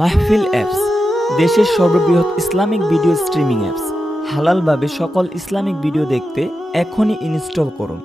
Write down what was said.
মাহফিল অ্যাপস দেশের সর্ববৃহৎ ইসলামিক ভিডিও স্ট্রিমিং অ্যাপস। হালালভাবে সকল ইসলামিক ভিডিও দেখতে এখনই ইনস্টল করুন।